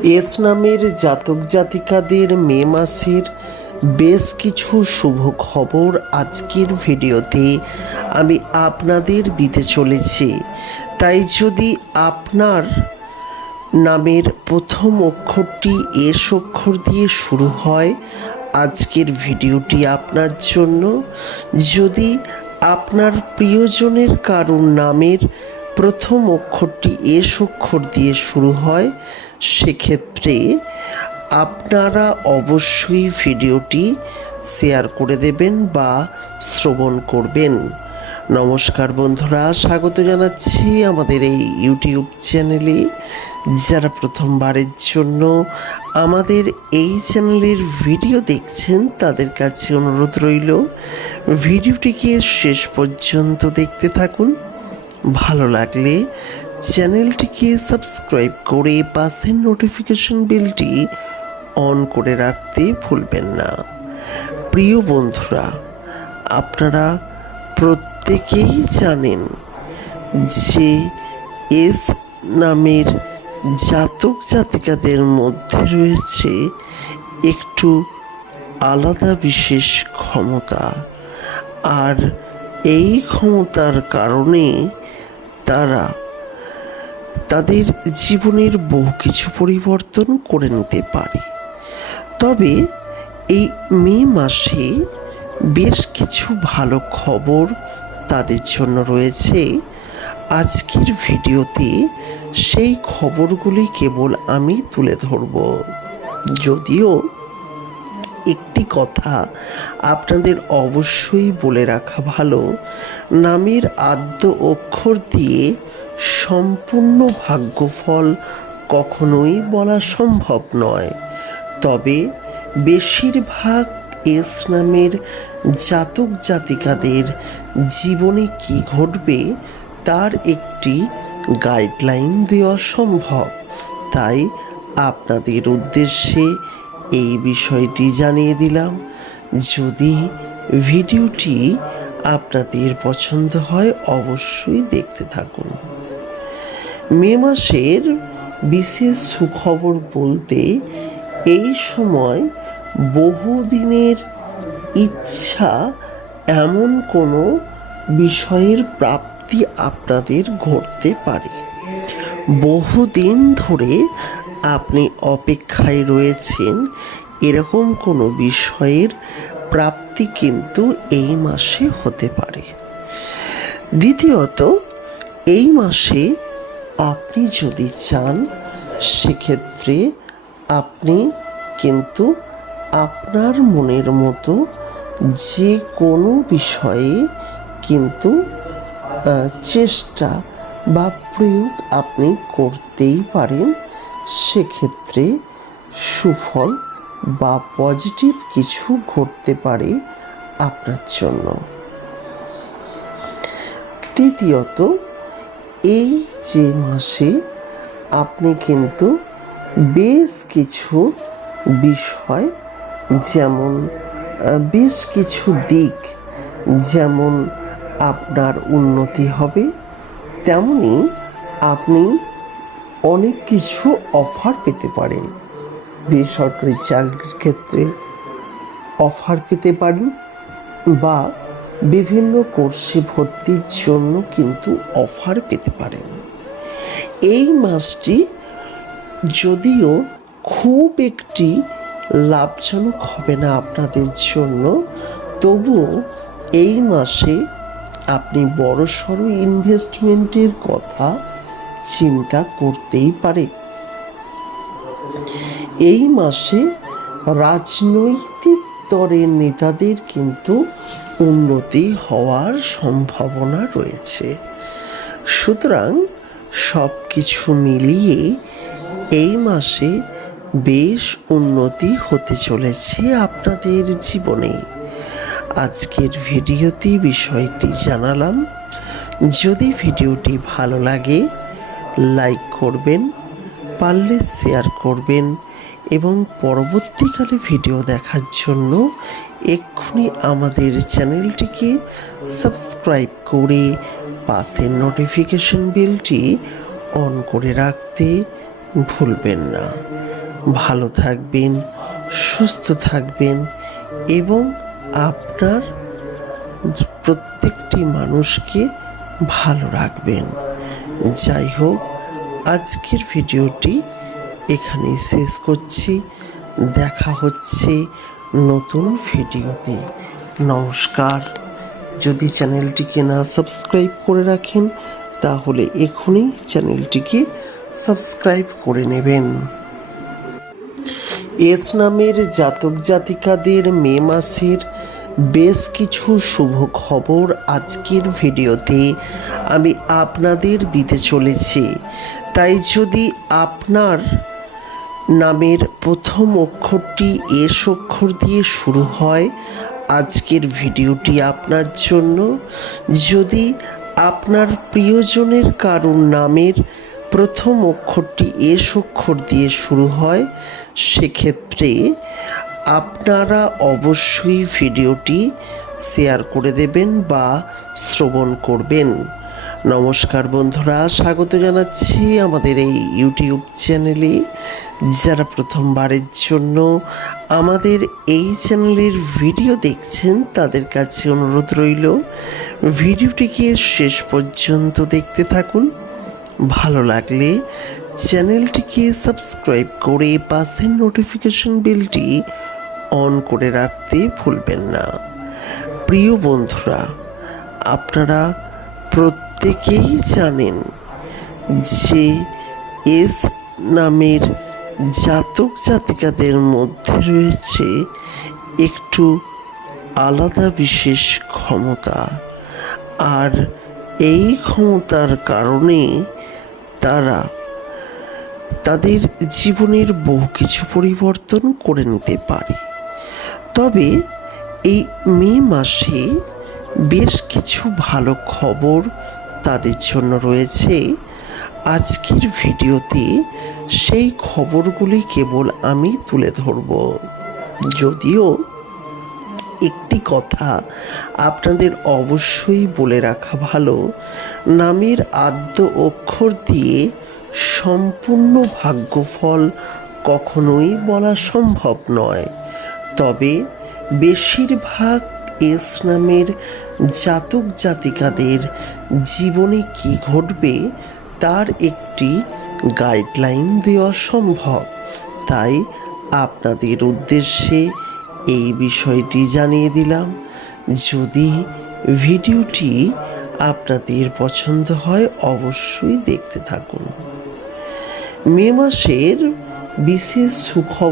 S নামের জাতক জাতিকাদের মে মাসের বেশ কিছু শুভ খবর আজকের ভিডিওতে আমি আপনাদের দিতে চলেছি। তাই যদি আপনার নামের প্রথম অক্ষরটি এস অক্ষর দিয়ে শুরু হয়, আজকের ভিডিওটি আপনার জন্য। যদি আপনার প্রিয়জনের কারুর নামের প্রথম অক্ষরটি এস অক্ষর দিয়ে শুরু হয়, সেক্ষেত্রে আপনারা অবশ্যই ভিডিওটি শেয়ার করে দেবেন বা শ্রবণ করবেন। নমস্কার বন্ধুরা, স্বাগত জানাচ্ছি আমাদের এই ইউটিউব চ্যানেলে। যারা প্রথমবারের জন্য আমাদের এই চ্যানেলের ভিডিও দেখছেন, তাদের কাছে অনুরোধ রইল, ভিডিওটিকে শেষ পর্যন্ত দেখতে থাকুন। ভালো লাগলে চ্যানেলটিকে সাবস্ক্রাইব করে পাশের নোটিফিকেশন বেলটি অন করে রাখতে ভুলবেন না। প্রিয় বন্ধুরা, আপনারা প্রত্যেকেই জানেন যে এস নামের জাতক জাতিকাদের মধ্যে রয়েছে একটু আলাদা বিশেষ ক্ষমতা। আর এই ক্ষমতার কারণে তারা তাদের জীবনের বহু কিছু পরিবর্তন করে নিতে পারে। তবে এই মে মাসে বেশ কিছু ভালো খবর তাদের জন্য রয়েছে। আজকের ভিডিওতে সেই খবরগুলি কেবল আমি তুলে ধরব। যদিও একটি কথা আপনাদের অবশ্যই বলে রাখা ভালো। নামের আদ্য অক্ষর দিয়ে সম্পূর্ণ ভাগ্যফল কখনোই বলা সম্ভব নয়। তবে বেশিরভাগ এস নামের জাতক জাতিকাদের জীবনে কি ঘটবে তার একটি গাইডলাইন দেওয়া সম্ভব। তাই আপনাদের উদ্দেশ্যে এই বিষয়টি জানিয়ে দিলাম। যদি ভিডিওটি আপনাদের পছন্দ হয়, অবশ্যই দেখতে থাকুন। মে মাসের বিশেষ সুখবর বলতে এই সময় বহুদিনের ইচ্ছা এমন কোনো বিষয়ের প্রাপ্তি আপনাদের ঘটতে পারে। বহুদিন ধরে আপনি অপেক্ষায় রয়েছেন, এরকম কোনো বিষয়ের প্রাপ্তি কিন্তু এই মাসে হতে পারে। দ্বিতীয়ত, এই মাসে আপনি যদি চান, সেক্ষেত্রে আপনি কিন্তু আপনার মনের মতো যে কোনো বিষয়ে কিন্তু চেষ্টা বা প্রয়োগ আপনি করতেই পারেন। সেক্ষেত্রে সুফল বা পজিটিভ কিছু ঘটতে পারে আপনার জন্য। তৃতীয়ত, এই যে মাসে আপনি কিন্তু বেশ কিছু বিষয় যেমন বেশ কিছু দিক যেমন আপনার উন্নতি হবে, তেমনি আপনি অনেক কিছু অফার পেতে পারেন। বেসরকারি চাকরির ক্ষেত্রে অফার পেতে পারেন বা বিভিন্ন কোর্সে ভর্তির জন্য কিন্তু অফার পেতে পারেন। এই মাসটি যদিও খুব একটি লাভজনক হবে না আপনাদের জন্য, তবুও এই মাসে আপনি বড়সড় ইনভেস্টমেন্টের কথা চিন্তা করতেই পারে। এই মাসে রাজনৈতিক দলের নেতাদের কিন্তু উন্নতি হওয়ার সম্ভাবনা রয়েছে। সুতরাং সব কিছু মিলিয়ে এই মাসে বেশ উন্নতি হতে চলেছে আপনাদের জীবনে। আজকের ভিডিওতে বিষয়টি জানালাম। যদি ভিডিওটি ভালো লাগে লাইক করবেন, পারলে শেয়ার করবেন এবং পরবর্তীকালে ভিডিও দেখার জন্য এক্ষুনি আমাদের চ্যানেলটিকে সাবস্ক্রাইব করে পাশের নোটিফিকেশন বেলটি অন করে রাখতে ভুলবেন না। ভালো থাকবেন, সুস্থ থাকবেন এবং আপনার প্রত্যেকটি মানুষকে ভালো রাখবেন। যাই হোক আজকের ভিডিওটি এখানেই শেষ করছি। দেখা হচ্ছে নতুন ভিডিওতে। নমস্কার। যদি চ্যানেলটিকে না সাবস্ক্রাইব করে রাখেন, তাহলে এখনই চ্যানেলটিকে সাবস্ক্রাইব করে নেবেন। এস নামের জাতক জাতিকাদের মে মাসের বেশ কিছু শুভ খবর আজকের ভিডিওতে আমি আপনাদের দিতে চলেছি। তাই যদি আপনার নামের প্রথম অক্ষরটি এস অক্ষর দিয়ে শুরু হয়, আজকের ভিডিওটি আপনার জন্য। যদি আপনার প্রিয়জনের কারুর নামের প্রথম অক্ষরটি এস অক্ষর দিয়ে শুরু হয়, সেক্ষেত্রে আপনারা অবশ্যই ভিডিওটি শেয়ার করে দেবেন বা শ্রবণ করবেন। নমস্কার বন্ধুরা, স্বাগত জানাচ্ছি আমাদের এই ইউটিউব চ্যানেলে। যারা প্রথমবারের জন্য আমাদের এই চ্যানেলের ভিডিও দেখছেন, তাদের কাছে অনুরোধ রইল, ভিডিওটিকে শেষ পর্যন্ত দেখতে থাকুন। ভালো লাগলে চ্যানেলটিকে সাবস্ক্রাইব করে পাশের নোটিফিকেশন বেলটি অন করে রাখতে ভুলবেন না। প্রিয় বন্ধুরা, আপনারা প্রত্যেকেই জানেন যে এস নামের জাতক জাতিকাদের মধ্যে রয়েছে একটু আলাদা বিশেষ ক্ষমতা। আর এই ক্ষমতার কারণে তারা তাদের জীবনের বহু কিছু পরিবর্তন করে নিতে পারে। তবে এই মে মাসে বেশ কিছু ভালো খবর তাদের জন্য রয়েছে। আজকের ভিডিওতে সেই খবরগুলি কেবল আমি তুলে ধরব। যদিও একটি কথা আপনাদের অবশ্যই বলে রাখা ভালো, নামের আদ্য অক্ষর দিয়ে সম্পূর্ণ ভাগ্যফল কখনোই বলা সম্ভব নয়। তবে বেশিরভাগ এস নামের জাতক জাতিকাদের জীবনে কি ঘটবে তার একটি গাইডলাইন দেওয়া সম্ভব। তাই আপনাদের উদ্দেশ্যে এই বিষয়টি জানিয়ে দিলাম। যদি ভিডিওটি আপনাদের পছন্দ হয়, অবশ্যই দেখতে থাকুন। মে মাসের বিশেষ সুখবর